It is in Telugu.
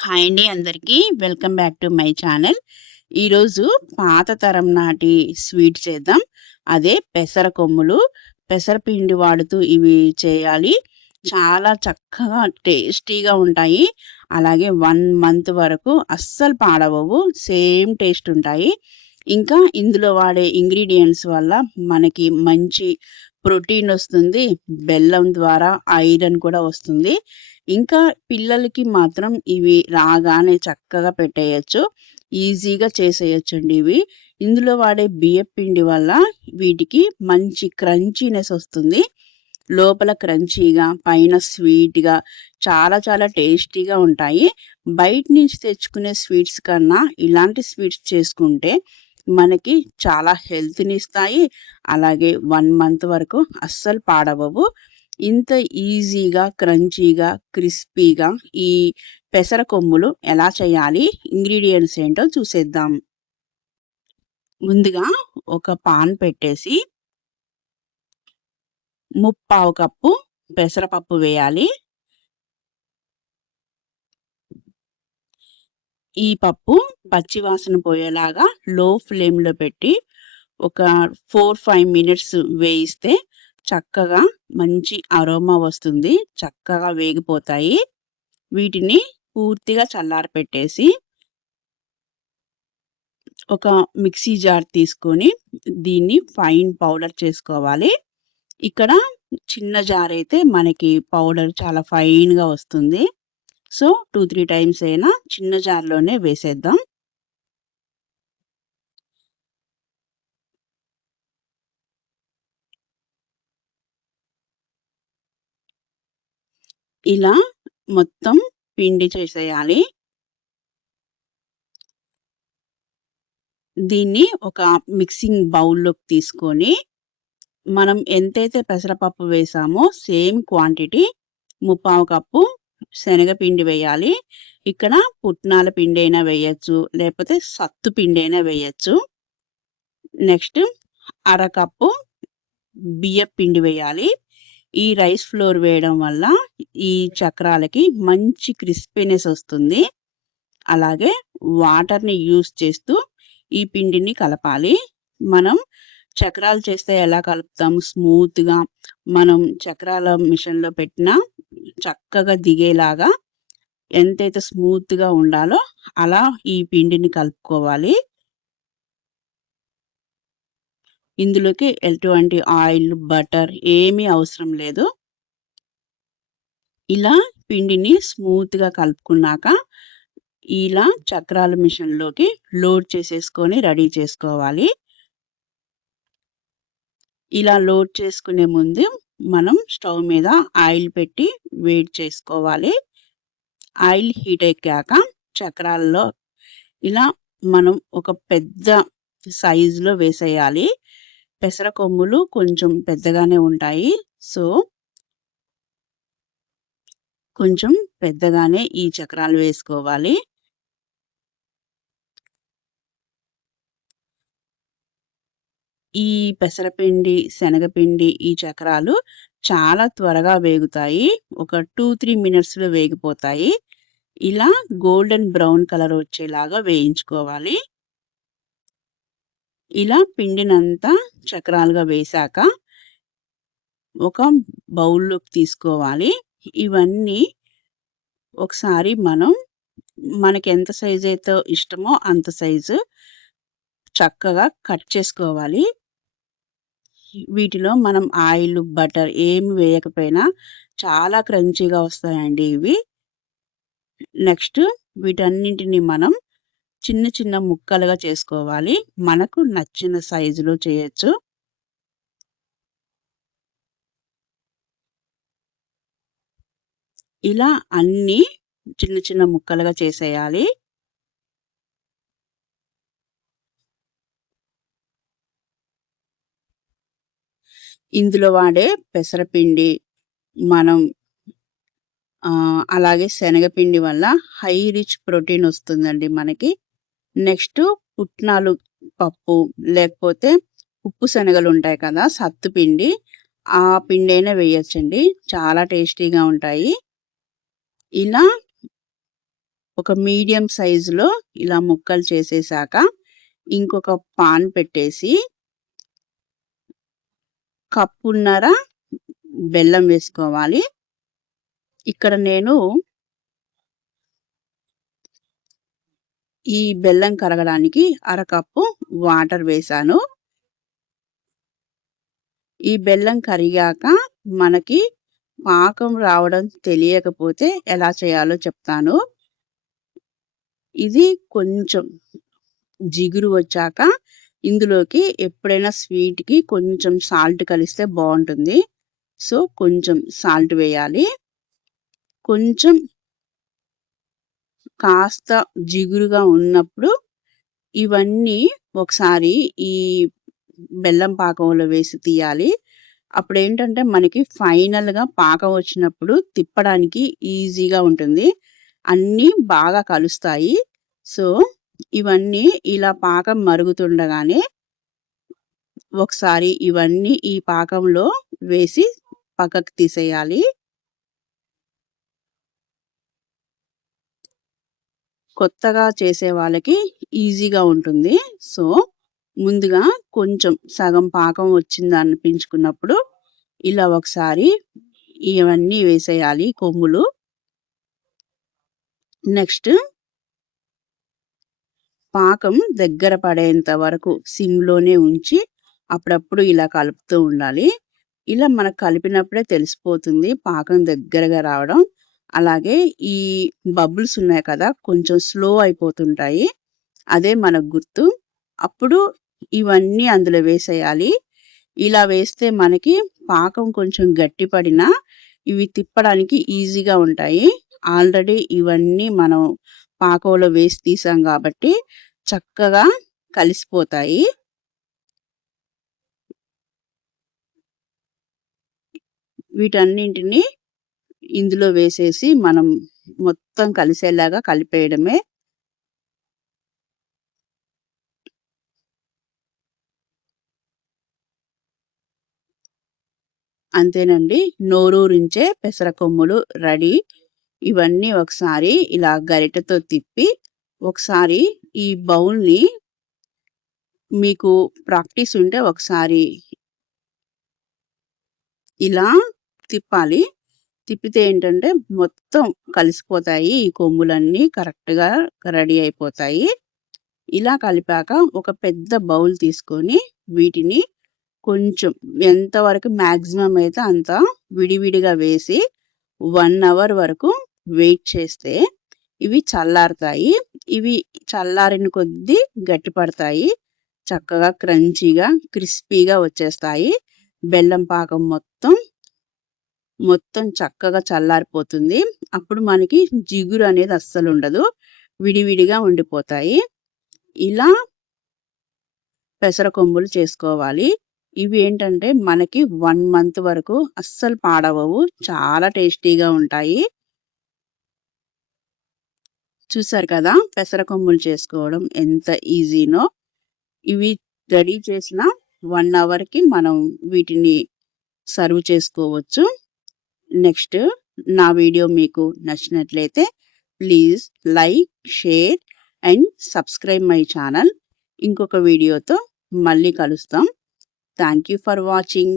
హాయ్ అండి అందరికీ welcome back to my channel. ఈరోజు పాత తరం నాటి స్వీట్ చేద్దాం. అదే పెసర కొమ్ములు. పెసరపిండి వాడుతూ ఇవి చేయాలి. చాలా చక్కగా టేస్టీగా ఉంటాయి. అలాగే 1 మంత్ వరకు అస్సలు పాడవవు. సేమ్ టేస్ట్ ఉంటాయి. ఇంకా ఇందులో వాడే ఇంగ్రీడియంట్స్ వల్ల మనకి మంచి ప్రోటీన్ వస్తుంది. బెల్లం ద్వారా ఐరన్ కూడా వస్తుంది. ఇంకా పిల్లలకి మాత్రం ఇవి రాగానే చక్కగా పెట్టేయచ్చు. ఈజీగా చేసేయొచ్చండి ఇవి. ఇందులో వాడే బియ్యపిండి వల్ల వీటికి మంచి క్రంచీనెస్ వస్తుంది. లోపల క్రంచీగా, పైన స్వీట్‌గా చాలా చాలా టేస్టీగా ఉంటాయి. బయట నుంచి తెచ్చుకునే స్వీట్స్ కన్నా ఇలాంటి స్వీట్స్ చేసుకుంటే మనకి చాలా హెల్త్‌నిస్తాయి. అలాగే 1 మంత్ వరకు అస్సలు పాడవవు. ఇంత ఈజీగా, క్రంచీగా, క్రిస్పీగా ఈ పెసర కొమ్ములు ఎలా చేయాలి? ఇంగ్రీడియెంట్స్ ఏంటో చూసేద్దాం. ముందుగా ఒక పాన్ పెట్టేసి ముప్పావు కప్పు పెసరపప్పు వేయాలి. ఈ పప్పు పచ్చివాసన పోయేలాగా లో ఫ్లేమ్‌లో పెట్టి ఒక 4, 5 మినిట్స్ వేయిస్తే చక్కగా మంచి అరోమా వస్తుంది. చక్కగా వేగిపోతాయి. వీటిని పూర్తిగా చల్లారపెట్టేసి ఒక మిక్సీ జార్ తీసుకొని దీన్ని ఫైన్ పౌడర్ చేసుకోవాలి. ఇక్కడ చిన్న జార్ అయితే మనకి పౌడర్ చాలా ఫైన్‌గా వస్తుంది. సో 2, 3 టైమ్స్ అయినా చిన్న జార్‌లోనే వేసేద్దాం. ఇలా మొత్తం పిండి చేసేయాలి. దీన్ని ఒక మిక్సింగ్ బౌల్‌లోకి తీసుకొని మనం ఎంతైతే పెసరపప్పు వేసామో సేమ్ క్వాంటిటీ ముప్పావు కప్పు శనగపిండి వేయాలి. ఇక్కడ పుట్నాల పిండైనా వేయొచ్చు. లేకపోతే సత్తు పిండైనా వేయొచ్చు. నెక్స్ట్ అరకప్పు బియ్యపిండి వేయాలి. ఈ రైస్ ఫ్లోర్ వేయడం వల్ల ఈ చక్రాలకి మంచి క్రిస్పీనెస్ వస్తుంది. అలాగే వాటర్‌ని యూజ్ చేస్తూ ఈ పిండిని కలపాలి. మనం చక్రాలు చేస్తే ఎలా కలుపుతాము స్మూత్‌గా, మనం చక్రాల మిషన్‌లో పెట్టినా చక్కగా దిగేలాగా ఎంతైతే స్మూత్‌గా ఉండాలో అలా ఈ పిండిని కలుపుకోవాలి. ఇందులోకి ఎటువంటి ఆయిల్, బటర్ ఏమీ అవసరం లేదు. ఇలా పిండిని స్మూత్‌గా కలుపుకున్నాక ఇలా చక్రాల మిషన్‌లోకి లోడ్ చేసేసుకొని రెడీ చేసుకోవాలి. ఇలా లోడ్ చేసుకునే ముందు మనం స్టవ్ మీద ఆయిల్ పెట్టి వేడి చేసుకోవాలి. ఆయిల్ హీట్ ఎక్కాక చక్రాల్లో ఇలా మనం ఒక పెద్ద సైజులో వేసేయాలి. పెసర కొమ్ములు కొంచెం పెద్దగానే ఉంటాయి. సో కొంచెం పెద్దగానే ఈ చక్రాలు వేసుకోవాలి. ఈ పెసరపిండి, శనగపిండి ఈ చక్రాలు చాలా త్వరగా వేగుతాయి. ఒక 2, 3 మినిట్స్‌లో వేగిపోతాయి. ఇలా గోల్డెన్ బ్రౌన్ కలర్ వచ్చేలాగా వేయించుకోవాలి. ఇలా పిండినంతా చక్రాలుగా వేశాక ఒక బౌల్‌లోకి తీసుకోవాలి. ఇవన్నీ ఒకసారి మనకెంత సైజ్ అయితే ఇష్టమో అంత సైజు చక్కగా కట్ చేసుకోవాలి. వీటిలో మనం ఆయిల్, బటర్ ఏమి వేయకపోయినా చాలా క్రంచీగా వస్తాయండి ఇవి. నెక్స్ట్ వీటన్నింటిని మనం చిన్న చిన్న ముక్కలుగా చేసుకోవాలి. మనకు నచ్చిన సైజులో చేయొచ్చు. ఇలా అన్నీ చిన్న చిన్న ముక్కలుగా చేసేయాలి. ఇందులో వాడే పెసరపిండి మనం అలాగే శనగపిండి వల్ల హై రిచ్ ప్రోటీన్ వస్తుందండి మనకి. నెక్స్ట్ పుట్నాలు పప్పు లేకపోతే ఉప్పు శనగలు ఉంటాయి కదా! సత్తు పిండి. ఆ పిండైనా వేయొచ్చండి. చాలా టేస్టీగా ఉంటాయి. ఇలా ఒక మీడియం సైజులో ఇలా ముక్కలు చేసేసాక ఇంకొక పాన్ పెట్టేసి కప్పున్నర బెల్లం వేసుకోవాలి. ఇక్కడ నేను ఈ బెల్లం కరగడానికి అరకప్పు వాటర్ వేశాను. ఈ బెల్లం కరిగాక మనకి పాకం రావడం తెలియకపోతే ఎలా చేయాలో చెప్తాను. ఇది కొంచెం జిగురు వచ్చాక ఇందులోకి ఎప్పుడైనా స్వీట్‌కి కొంచెం సాల్ట్ కలిస్తే బావుంటుంది. సో, కొంచెం సాల్ట్ వేయాలి. కొంచెం కాస్త జిగురుగా ఉన్నప్పుడు ఇవన్నీ ఒకసారి ఈ బెల్లం పాకంలో వేసి తీయాలి. అప్పుడేంటంటే మనకి ఫైనల్‌గా పాకం వచ్చినప్పుడు తిప్పడానికి ఈజీగా ఉంటుంది. అన్నీ బాగా కలుస్తాయి. సో, ఇవన్నీ ఇలా పాకం మరుగుతుండగానే ఒకసారి ఇవన్నీ ఈ పాకంలో వేసి పక్కకు తీసేయాలి. కొత్తగా చేసే వాళ్ళకి ఈజీగా ఉంటుంది. సో, ముందుగా కొంచెం సగం పాకం వచ్చిందనిపించుకున్నప్పుడు ఇలా ఒకసారి ఇవన్నీ వేసేయాలి కొమ్ములు. నెక్స్ట్ పాకం దగ్గర పడేంత వరకు సిమ్‌లోనే ఉంచి అప్పుడప్పుడు ఇలా కలుపుతూ ఉండాలి. ఇలా మనకు కలిపినప్పుడే తెలిసిపోతుంది పాకం దగ్గరగా రావడం. అలాగే ఈ బబుల్స్ ఉన్నాయి కదా! కొంచెం స్లో అయిపోతుంటాయి. అదే మనకు గుర్తు. అప్పుడు ఇవన్నీ అందులో వేసేయాలి. ఇలా వేస్తే మనకి పాకం కొంచెం గట్టి పడినా ఇవి తిప్పడానికి ఈజీగా ఉంటాయి. ఆల్రెడీ ఇవన్నీ మనం పాకంలో వేసి తీసాం కాబట్టి చక్కగా కలిసిపోతాయి. వీటన్నింటిని ఇందులో వేసేసి మనం మొత్తం కలిసేలాగా కలిపేయడమే. అంతేనండి. నోరూరించే పెసర కొమ్ములు రెడీ. ఇవన్నీ ఒకసారి ఇలా గరిటెతో తిప్పి ఒకసారి ఈ బౌల్‌ని మీకు ప్రాక్టీస్ ఉంటే ఒకసారి ఇలా తిప్పాలి. తిప్పితే ఏంటంటే మొత్తం కలిసిపోతాయి. ఈ కొమ్ములన్నీ కరెక్ట్‌గా రెడీ అయిపోతాయి. ఇలా కలిపాక ఒక పెద్ద బౌల్ తీసుకొని వీటిని కొంచెం ఎంతవరకు మాక్సిమం అయితే అంత విడివిడిగా వేసి 1 అవర్ వరకు వెయిట్ చేస్తే ఇవి చల్లారుతాయి. ఇవి చల్లారిన కొద్దీ గట్టిపడతాయి. చక్కగా క్రంచీగా, క్రిస్పీగా వచ్చేస్తాయి. బెల్లం పాకం మొత్తం చక్కగా చల్లారిపోతుంది. అప్పుడు మనకి జిగురు అనేది అస్సలుండదు. విడివిడిగా ఉండిపోతాయి. ఇలా పెసర కొమ్ములు చేసుకోవాలి. ఇవి ఏంటంటే మనకి 1 మంత్ వరకు అస్సలు పాడవవు. చాలా టేస్టీగా ఉంటాయి. చూసారు కదా! పెసర కొమ్ములు చేసుకోవడం ఎంత ఈజీనో. ఇవి రెడీ చేసిన 1 అవర్‌కి మనం వీటిని సర్వ్ చేసుకోవచ్చు. నెక్స్ట్ నా వీడియో మీకు నచ్చినట్లయితే please like, share and subscribe my channel. ఇంకొక వీడియోతో మళ్ళీ కలుస్తాం. Thank you for watching.